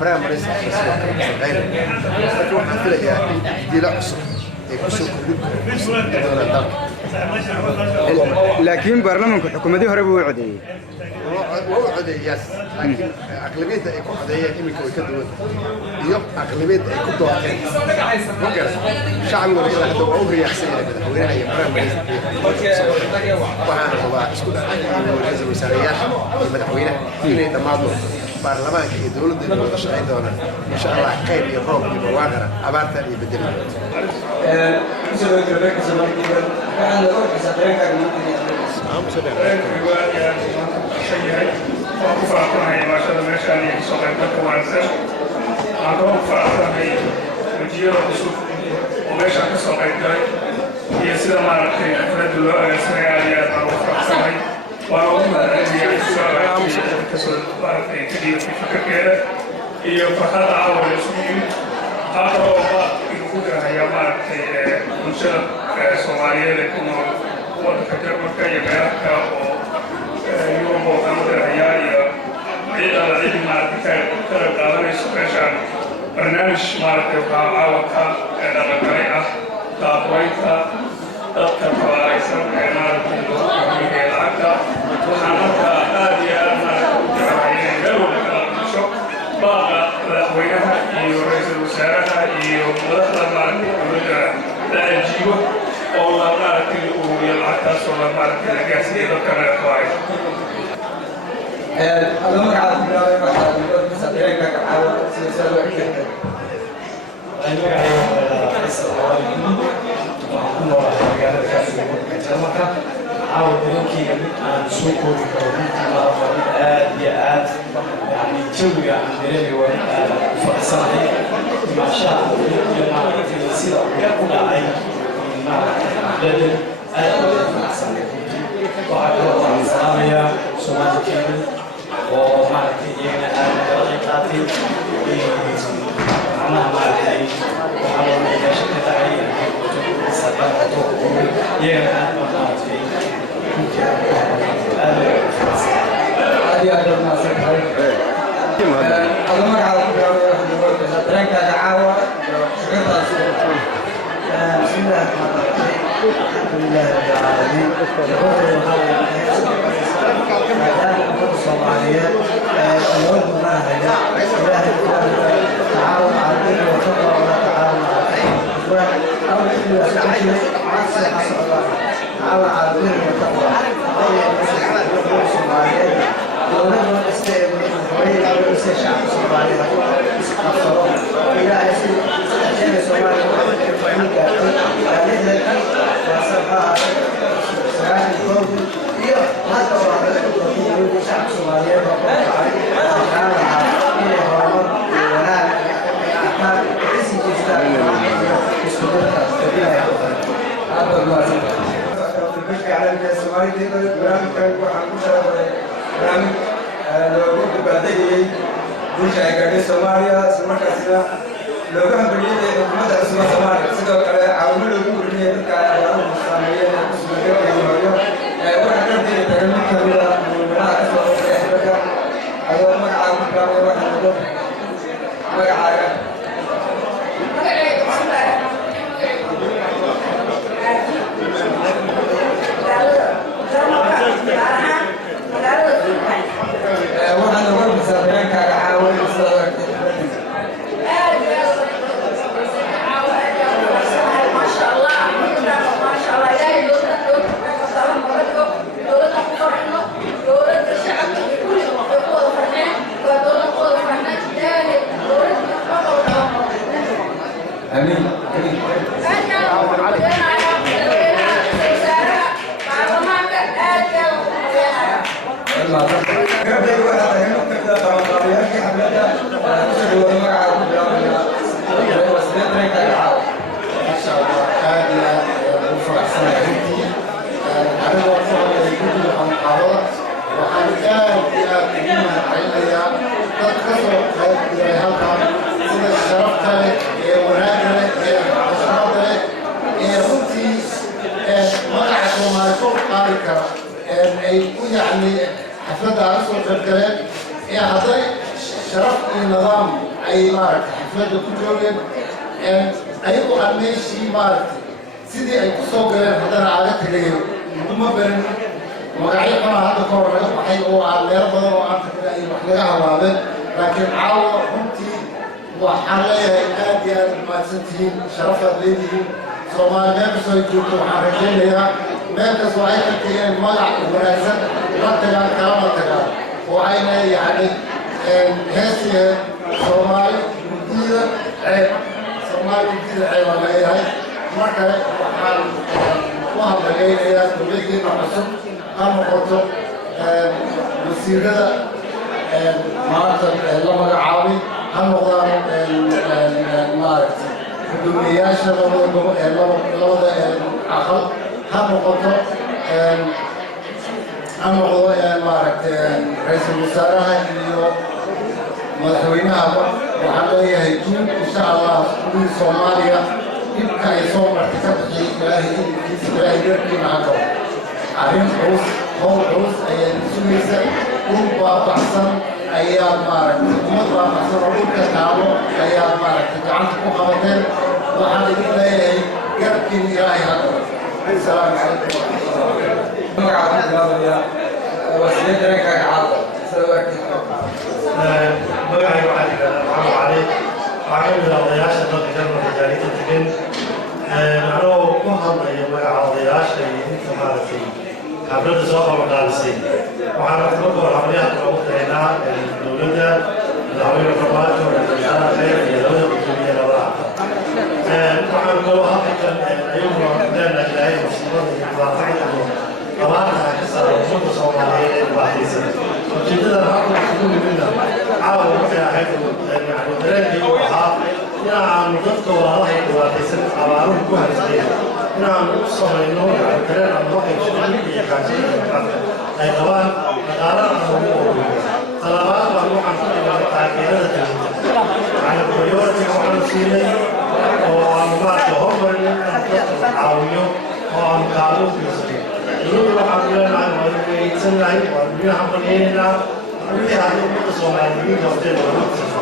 prime minister sidoo kale shaqeynaya marka waxaan filayaa in dilo cusub ay ku soo kordhin dowladda laakiin baarlamaanka xukuumadii hore buu u codeeyay وعدياس لكن أغلبية يكون عدية إمك ويكدون يوم أغلبية يكون دوتين ممكن شعب ولا إلا هذا هو يحسن كذا هو هي برام وأنا هو اسكت ورئيس الوزراء المدحوينة إنه يتماضوا برلمان كدولة دولة شقي دونا إن شاء الله خير يروح يبواجرة أبارة يبدل وأكو فرحنا ما شاء الله ماشان يسوق عندك وعنسر عندهم فرحنا وجيرة بسوق وماشان يسوق عندك يصير ما رأي أفراد الله يسمع عليها عندهم فرحنا وأقوم بأني يسوق كسر فرحنا كثير في فكر كذا هي فرحنا عاول يسوق هذا هو ugu dirahayaa maaragtay bulshada Soomaaliyeed ee ku nool waddanka Jarmalka iyo meelaha kale oo Yurub oo dhan u dirahayaa iyo cid maaragtay ka qayb qaadanayso meeshaan barnaamij maaragtay waxaa caawinka dhaqangalay ah taakuraynta dadka tabaaraysan ee maaragtay loogu kordhiyay lacagta waxaan markaa aad iyo aad maaragtay u jeclahay inay meel walba kala qabasho baaqa madaxweynaha iyo ra-iisul wasaaraha iyo madaxda maaragtay dowladda la ajiibo oo la maaragtay la ururiyo lacagtaas oo la maaragtay la gaarsiiyo dadka naga tabaaraysan هذا ما قاعد يقول واحد يقول بس أدريك كعاوة سلسلة كده. أنا قاعد أحس أولي وأنا قاعد أكاسب كجماعة عاود يمكن أن سوقه يكون آد يعني جوجا عندنا وفرصاني ما شاء الله يوم في السيرة ويكون عين ما لدن أحسن وعلى السلامية سمعت كامل ومعرفة يجينا أنا رقيقاتي أنا معرفة وحاول نعيش كتاعي سبب وطوق يجينا أنا معرفة هذه أدب ناصر هاي. هذا ما قاعد يقول بس أدريك كعاوة شكرا بسم الله الرحمن الرحيم. الحمد لله رب العالمين. الصوماليات الوالد الله تعاون على البر والتقوى ولا تعاون على الإثم أو تعاون على البر والتقوى الصوماليات دولة استثمارية أو استشعار الصومالية أفضل إلى أسل الصومالية وصفها سراج الكون حتى الشعب الصومالي madaxweynaha waxaan leeyahay in insha Allah Soomaaliya dhibka ay soo martay ka bixiyay ilaahay idinkiisa ilaahay garkiina ha gabo arrin culus hawl culus ayaa sugaysa dhul baabacsan ayaa maaragtay ummad baabacsan oo dhulka taabo ayaa maaragtay gacanta ku qabateen waxaan idin leeyahay garkiina ilaahay ha gabo السلام عليكم ورحمة الله وبركاته. وسيلة رنكا عاطل. magacay waxaa yidhahdaa maxamed cali waxaa ka mid ah odayaasha dalka jarmalka jaaliyadda degan anoo ku hadlaya magaca odayaasha iyo inta maaragtay xafladda soo qabaqaalisay waxaan marka hore xaflayaha kale ugu dareynaa dowladda madaxweyne farmaajo wasaaraha khayr iyo labada gudoomiye labada waxaan kaloo halkan ayaguna leenahay ilaahay musiibada iyo dhibaatada iyo abaarta ka saara ummadda soomaaliyeed ee dhibaataysan ujeedadan halkan isugu nimidna caawa waxay ahayd yani dareenkaygu ahaa inaanu dadka walaalaha ee dhibaataysan abaaruhu ku haysteen inaanu u samayno yani dareen aan loo qaybsano iyo gaajiyada ay qabaan dhaqaalaha aan ugu oogeyno talabaad baan waxaan ku dhignay taageerada dowladda yani priority waxaanu siinay oo aanu maaragtay hormarin inaan dadka caawiyo oo aanu kaalmo geysanay dowladda waxaanu leenahay waanu weydiisanahay waanu biyo hambalyeynaa wixii hadii ummadda soomaaliyiin horteen looga safo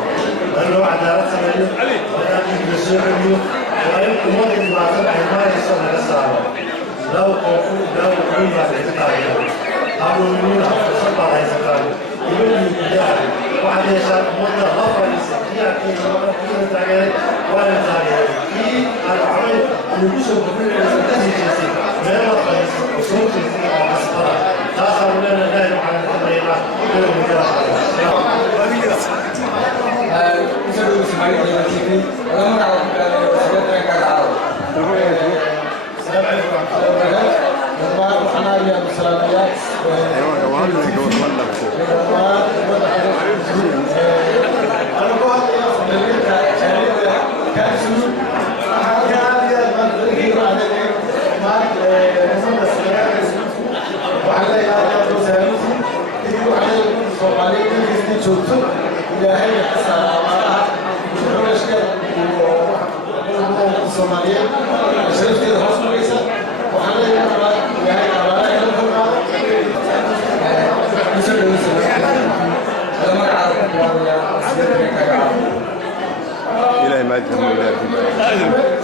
waa in loo cadaalad sameeyo waa in amniga soo celiyo waa in ummadda dhibaatada ay maarayso laga saaro law qoofu law qoyn baa laga taageero hablooyinina fursad baad haysataan dowladii gudaha waxaad yeeshaan ummadda la fadhiisa kii arkaysa taageeray waa la taageeray kii aan waxbay lagu soo kordhinaysa ka sii jeestay meel la fadhiisa oo soo jeestay oo asbara taasaanu leenahay waxaan hadlaynaa إلهي ما تهمه إلهي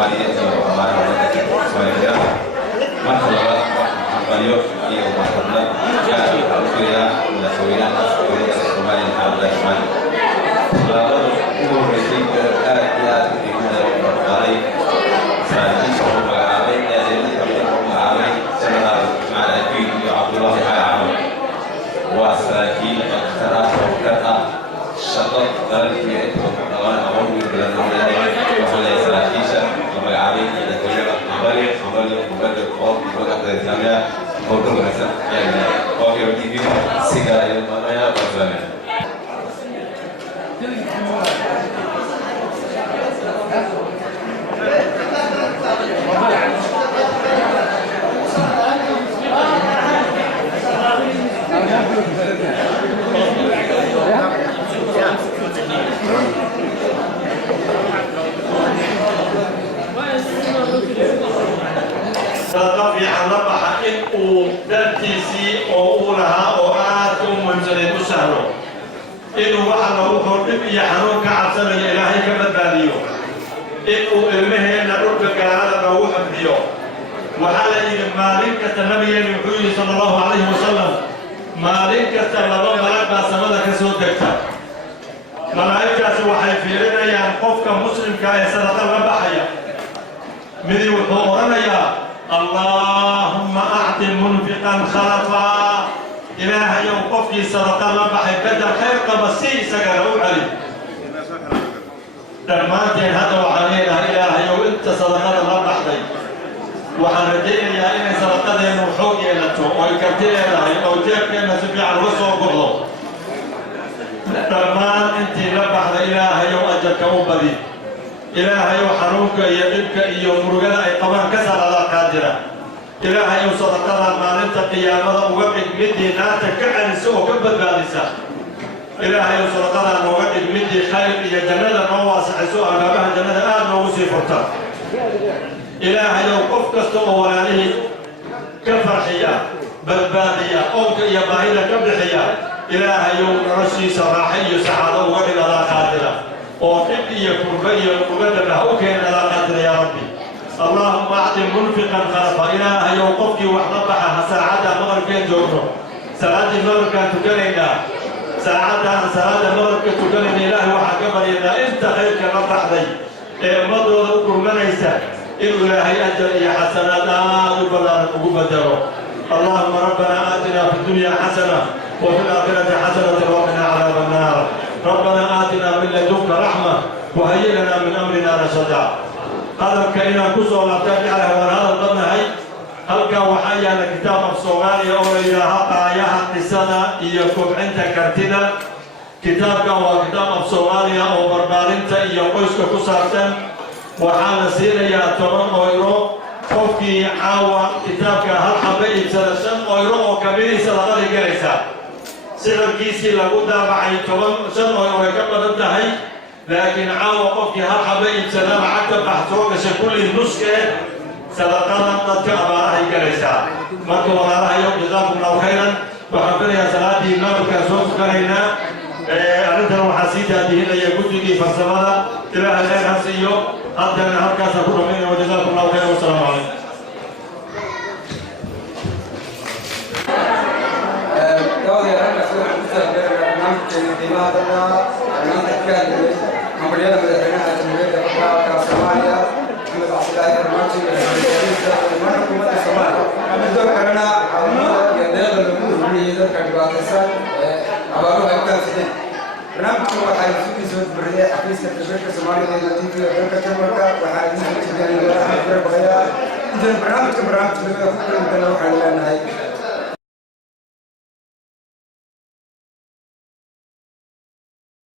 Soomaaliya iyo Soomaaliya Soomaaliya marka labaad aqbalyo iyo waxqabad gaar ah oo fiiya madaxweynaha Soomaaliya Cabdiraxmaan labada ugu horeysay aad iyo aad u qaaday saraakiisha oo magacaabay eedeynta oo magacaabay Senator Ismail Abiy iyo Cabdullaahi Cali waa saraakiil dhaqtar ah oo ka ah shaqo qaranka ee dhaqan aqoon u badan waxaa la saraakiisha oo magacaabay madaxweynaha Soomaaliya oo magacaabiya oo dowladda yani oo TV sigaar iyo maamaya Tanzania في حلبة إنه دتيسي أو لها أو آتم من سنة سهرو إنه وحنا وحنا يحنون كعسل الإلهي كبداليو إنه المهن نرد كهذا روح بديو وحال إن مالك النبي النبي صلى الله عليه وسلم مالك سلبا ملك سمدك سودكتا ملائكة وحي فيرنا يا قفك مسلم كاي سنة ربحيا مذي وحورنا يا اللهم أعط منفقا خلفا إلهي يوقفني صدقا ربحي بدل خير قبسي سقروا علي دمانتين هذا وحنينا إلهي وإنت صدقا ربحي وحنردين يا إني صدقا ينوحوك إلتو ويكتين إلهي أو جيبك إنه سبيع الوسو وقرضو دمان انت ربحي إلهي وأجلك وبدي إلهي وحنوك يدبك يومرغنا أي قبان كسر على قادرة إلهي وصدقنا ما ننت قيامة وقعد مدي ناتك عن السوء كبت بالنساء إلهي وصدقنا وقعد مدي خير يا جنة نواسع سوء أمامها جنة آل نوسي فرطان إلهي وقف كستو ولانه كفرحية بلبادية أوك يا باهية كبرحية إلهي ورشي سراحي سعادة وقعد على قادرة وقفي كربي وقبل بهوكين على قدر يا ربي اللهم أعط منفقا خلفا إلهي وقفك وحضبها ساعدها مغربين جورنو ساعد المغرب كانت تكرينا ساعدها المغرب كانت تكرينا إلهي وحكمر إذا أنت خيرك ربح ذي مضوا ذكر من يسا إلهي أجل يا حسنات وبلا وبدروا اللهم ربنا آتنا في الدنيا حسنة وفي الآخرة حسنة وقنا عذاب النار ربنا آتنا من لدنك رحمة وهيئ لنا من أمرنا رشدا هذا كائنا كسر لا ترجع له وهذا الضمن هي هلك وحيا كتاب الصومالي أو إلى حق يا سنة يكون عندك كرتنا كتابك وكتاب الصومالي أو بربارنت يقوسك كسرتن وحال سير يا ترون ويرو قفكي عاوى كتابك هل حبيب سلسل ويرو وكبير سلغالي جلسة سعر كيسي لابد معي كمان سنة ويكبر انتهي لكن عاوى قفكي هل حبيب سلام حتى بحثوك شكل النسكة صدقانا قد كأباراه جلسة مركو وراها يوم جزاكم الله خيرا وحفظ يا سلاتي النار كاسوس كرينا أردنا وحسيت هذه اللي يقول لي فالسماء إلى الخير هسيو حتى أن هركا سكون مني وجزاكم الله خيرا والسلام عليكم برنامجكم waxay isugu soo bariyay xafiiska tabirka Soomaaliya ee TV dalka Jarmalka waxa ay soo jeediyeen barnaamijka barnaamijka ku kulmay waxaan leenahay